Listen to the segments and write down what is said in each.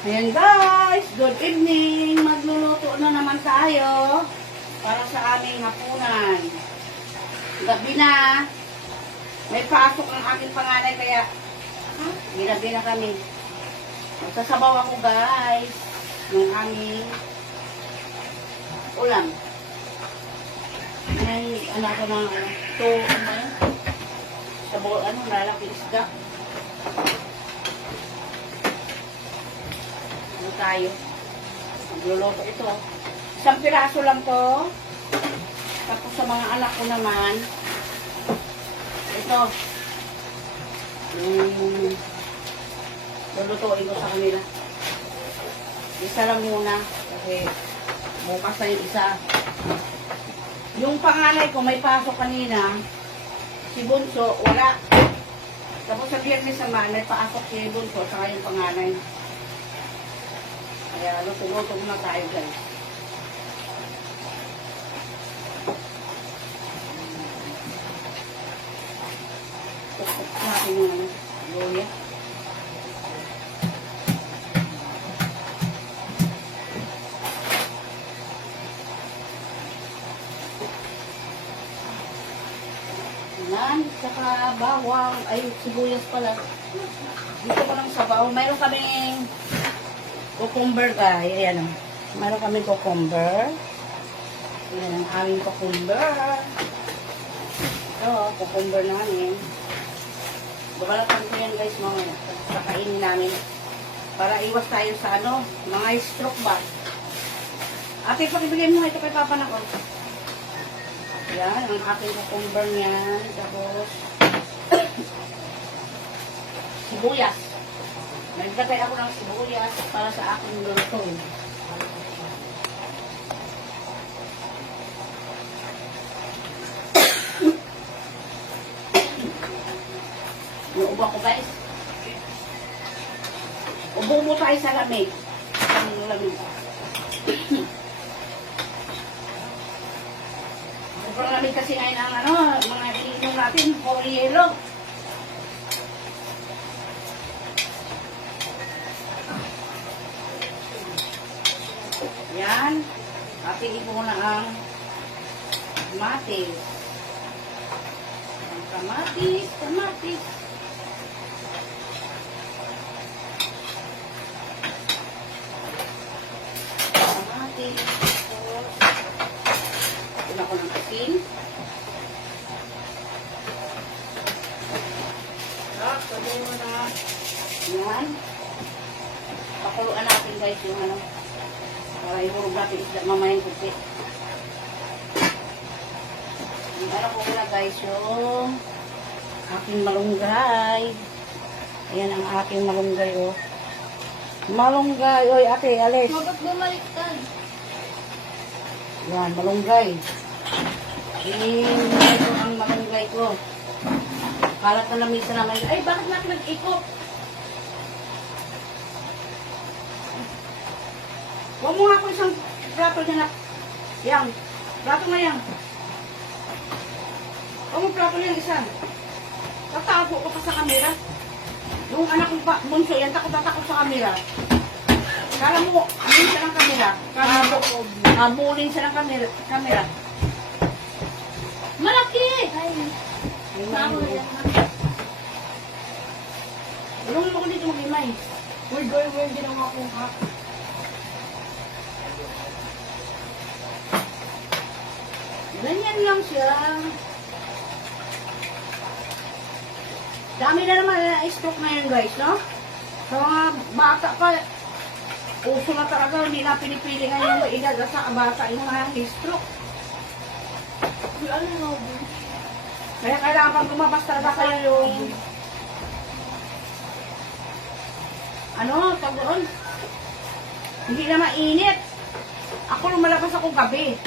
Ayan guys, good evening. Magluluto na naman tayo para sa aming hapunan. Gabi na. May pasok ang aking panganay kaya ginabi na kami. Magsasabaw ako guys ng aming ulam. May anak ko ng sabaw, lalaki isda. Tayo. Magluluto ito. Isang piraso lang to. Tapos sa mga anak ko naman, ito. Lulutuin ko sa kanila. Isa lang muna. Kasi bukas na yung isa. Yung panganay ko may pasok kanina. Si Bunso, wala. Tapos sa Biyernes naman, may pasok si Bunso saka yung panganay. Kaya luto-luto muna tayo guys. Tuktok natin yung luya. Yan, saka bawang, ay sibuyas pala. Dito ko lang sabaw. Mayroon kaming cucumber guys. Ayan o. Meron kami cucumber. Ayan ang aming cucumber. Ito, cucumber namin. Babalatan ko yan guys mamaya. Kakainin namin. Para iwas tayo sa mga stroke ba. Ate, pakibigay mo ito kay Papa na ko. Ayan, ang aking cucumber niyan. Tapos, sibuyas. Nagtatay ako ng sibuyas para sa aking lulutuin. Inuubo ako guys. Ubo mo tayo sa lamig. Ang lamig. Sobrang lamig kasi ngayon ang mga iniinom natin. Puro yelo. Yan. Atingin ko muna ang kamatis. Ang kamatis. Kamatis. Ito ko ng asin. Sabi mo na. Yan. Pakuluan natin guys yung para ihurog natin isda mamayang kuti. Ang ko na guys yung aking malunggay. Ayan ang aking malunggay oh. Malunggay. Oy ate, alis. Bakit bumaliktad? Yan, malunggay. Ito ang malunggay ko. Kalat na lamisa naman. Ay, bakit natin nag-ikot? Huwag mo nga ako isang plato niya na. Yan. Plato na yan. Huwag mo plato niya isa. Tatago ko pa sa kamera. Yung anak kong bunso, yan takot-takot sa kamera. Kala mo, amin siya ng kamera. Habulin siya ng kamera. Malaki! Ay, Tulungan mo ko dito mag-imay. Weird ginawa kong hack. Ganyan lang siya. Dami na naman na stroke ngayon guys, no? Sa mga bata pa, uso na talaga, hindi na pinipili ngayon yung edad at sa bata yung mga stroke. Kaya kailangan pag lumabas talaga kayo yung tawag doon? Hindi na mainit. Ako lumalabas ako gabi.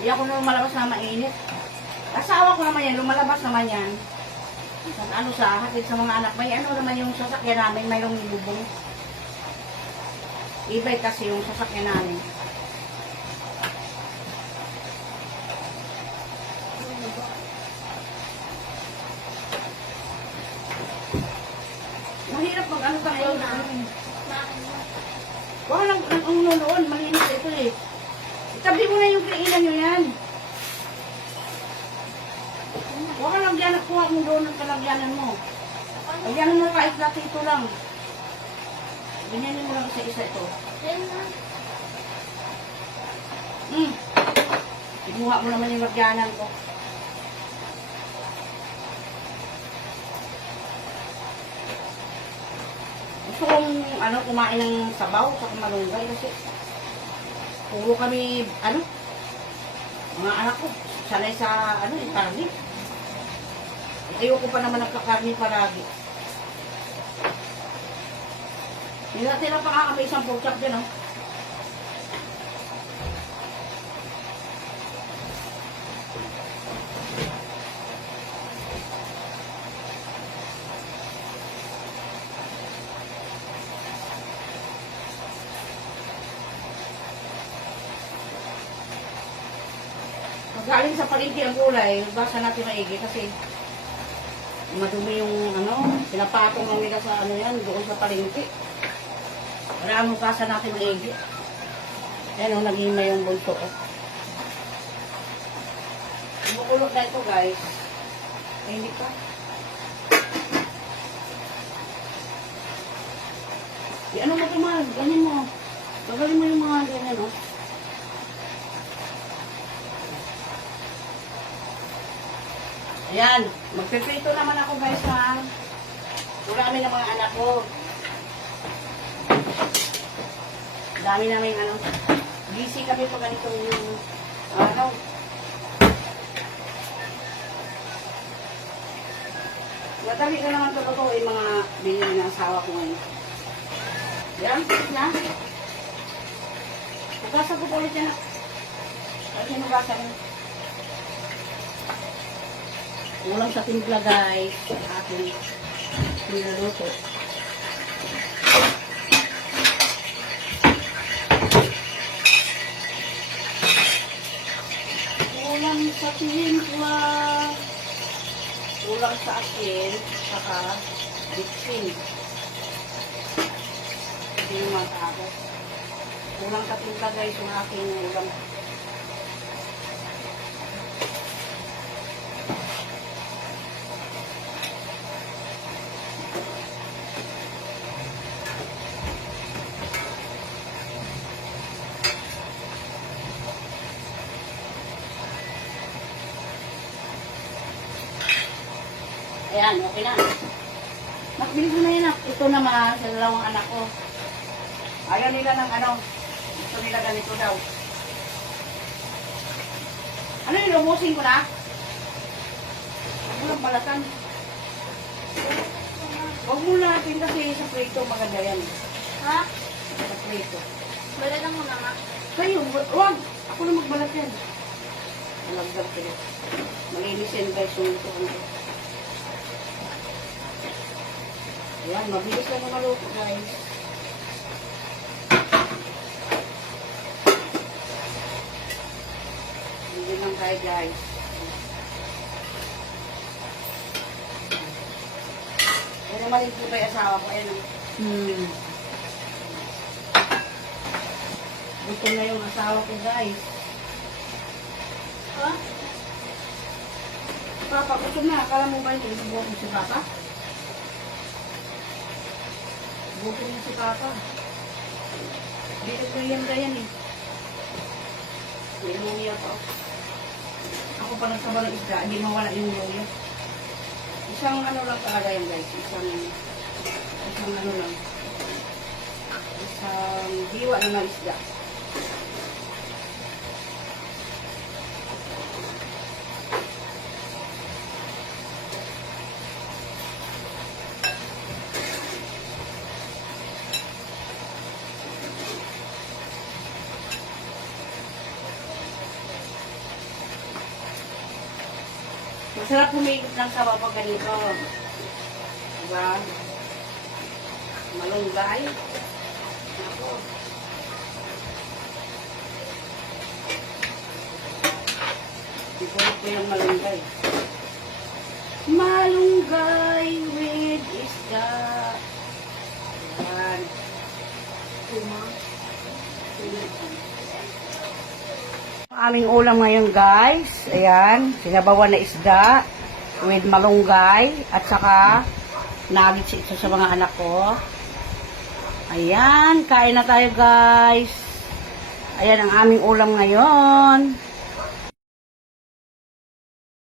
Hindi ako lumalabas na mainit. Asawa ko naman yan, lumalabas naman yan. Sa hatid sa mga anak. May naman yung sasakyan namin, mayroong lubong. Ibay kasi yung sasakyan namin. Mahirap mag ano tayo na. Bakit mo? Wala lang ang uno noon. Malinis ito eh. Itabi mo na yung kainan nyo yan. Huwag ka lagyan at kuha mo doon ang kalagyanan mo. Lagyanan mo kahit dati ito lang. Ganyanin mo lang isa-isa ito. Ayun na. Ibuha mo naman yung lagyanan ko. Gusto kong kumain ng sabaw sa malunggay kasi puro kami, mga anak ko, sanay sa, yung karne. Ayoko pa naman nagkakarne palagi. Nila pa nga kami isang pork chop dyan, Galing sa palengke ang gulay, basa natin maigi kasi madumi yung pinapatong lang nila sa yan, doon sa palengke. Para mo basa natin maigi. Ayan naging may yung bulto. Bumukulot na ito guys. Ay, hindi pa. Ano mo ito man? Ganyan mo. Tagalin mo yung mga ganyan Ayan, magpiprito naman ako guys Marami ng mga anak ko. Dami namin busy kami pag ganitong Madali na naman ito yung mga binili ng asawa ko ngayon. Ayan, na. Hugasan ko po ulit yan. Kasi hugasan mo. Kulang sa timpla guys, aking niluluto. Kulang sa timpla. Kulang sa asin, saka bitsin. Hindi yung matapos. Kulang sa timpla guys yung aking ulam. Ayan, okay na. Nakbilis na yan. Ito naman sa dalawang anak ko. Ayaw nila ng gusto nila ganito daw. Ano yung lumusin ko na? Huwag mo lang balatan. Huwag mo natin kasi sa prito maganda yan. Ha? Sa prito. Balatan mo na nga. Kayo, huwag. Ako na magbalat yan. Malagdag sila. Malinis yan guys yung ito. Ayan, mabilis lang na maluto guys. Hindi lang tayo guys. Pero maliit po tayo asawa ko. Ayan Gusto na yung asawa ko guys. Ha? Papa, gusto na. Akala mo ba yung bubuhat mo si Papa? Buto niya si Papa. Dito ko yan ganyan May luya pa. Ako pa nagsaba ng isda, hindi mawala yung luya. Isang lang talaga yan guys. Isang lang. Isang diwa na ng isda. Masarap humigit ng sabaw pag ganito. Diba? Malunggay. Ako. Ipulot ko yung malunggay. Malunggay with isda. Ang aming ulam ngayon guys, ayan, sinabawan na isda with malunggay at saka nuggets ito sa mga anak ko. Ayan, kain na tayo guys. Ayan ang aming ulam ngayon.